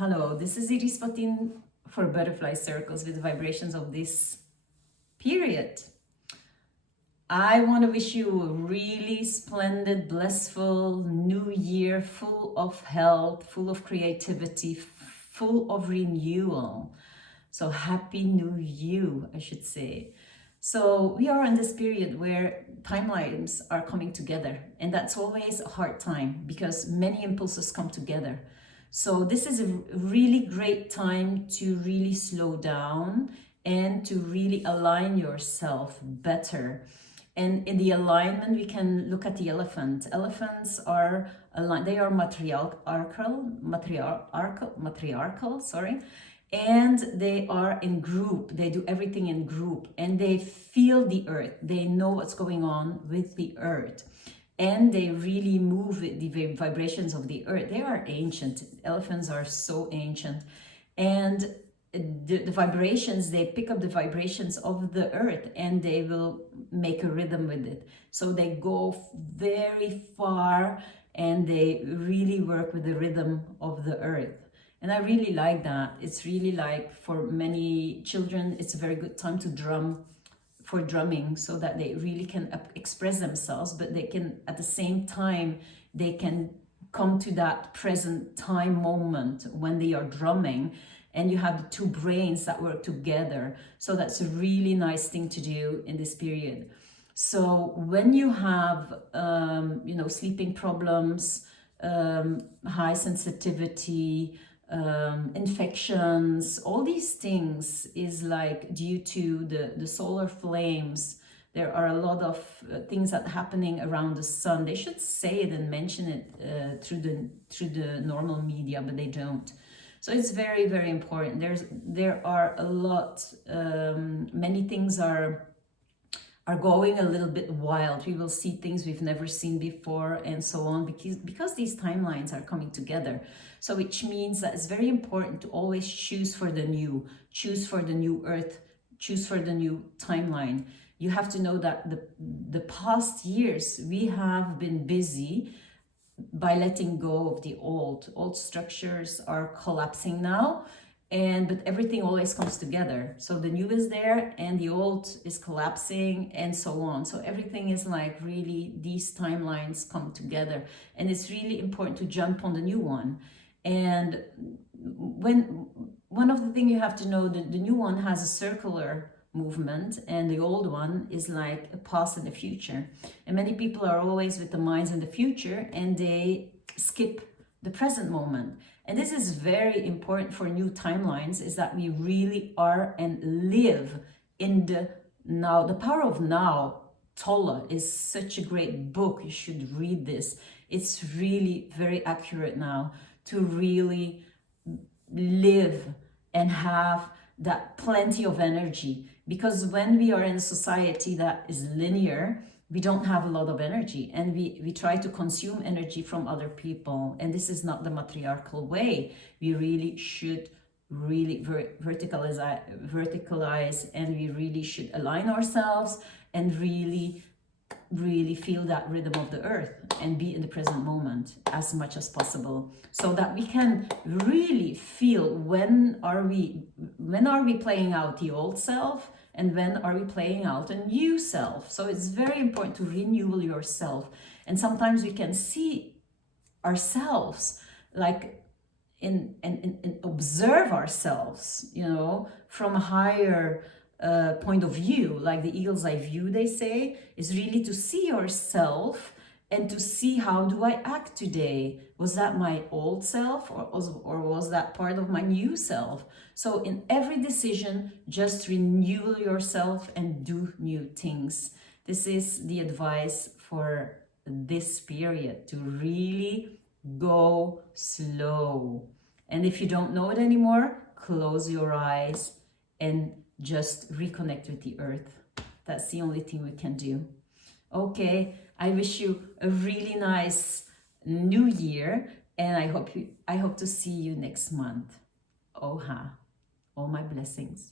Hello, this is Iris Patin for Butterfly Circles with the vibrations of this period. I want to wish you a really splendid, blissful new year, full of health, full of creativity, full of renewal. So happy new you, I should say. So we are in this period where timelines are coming together, and that's always a hard time because many impulses come together. So this is a really great time to really slow down and to really align yourself better. And in the alignment, we can look at the elephant. Elephants are aligned, they are matriarchal, sorry, and they are in group. They do everything in group, and they feel the earth. They know what's going on with the earth, and they really move the vibrations of the earth. They are ancient. Elephants are so ancient, and the vibrations, they pick up the vibrations of the earth and they will make a rhythm with it. So they go very far and they really work with the rhythm of the earth. And I really like that. It's really like, for many children, it's a very good time to drum, for drumming, so that they really can express themselves, but they can, at the same time, they can come to that present time moment when they are drumming, and you have the two brains that work together. So that's a really nice thing to do in this period. So when you have sleeping problems, high sensitivity, infections, all these things is like due to the solar flames. There are a lot of things that are happening around the sun. They should say it and mention it through the normal media, but they don't. So it's very, very important. There are a lot, many things are going a little bit wild. We will see things we've never seen before and so on, because these timelines are coming together. So which means that it's very important to always choose for the new, choose for the new earth, choose for the new timeline. You have to know that the past years we have been busy by letting go of the old structures are collapsing now, but everything always comes together. So the new is there and the old is collapsing and so on. So everything is like, really, these timelines come together, and it's really important to jump on the new one. And one of the things you have to know, that the new one has a circular movement and the old one is like a past and a future. And many people are always with the minds in the future and they skip the present moment. And this is very important for new timelines, is that we really are and live in the now. The Power of Now, Tolle, is such a great book. You should read this. It's really very accurate now to really live and have that plenty of energy. Because when we are in a society that is linear, we don't have a lot of energy, and we try to consume energy from other people, and this is not the matriarchal way. We really should really verticalize, and we really should align ourselves and really feel that rhythm of the earth and be in the present moment as much as possible, so that we can really feel when are we playing out the old self and when are we playing out a new self. So it's very important to renew yourself. And sometimes we can see ourselves like and observe ourselves, from a higher point of view, like the eagle's eye view, they say, is really to see yourself and to see, how do I act today? Was that my old self, or was that part of my new self? So in every decision, just renew yourself and do new things. This is the advice for this period, to really go slow. And if you don't know it anymore, close your eyes and just reconnect with the earth. That's the only thing we can do. Okay, I wish you a really nice new year, and I hope to see you next month. Oha, all my blessings.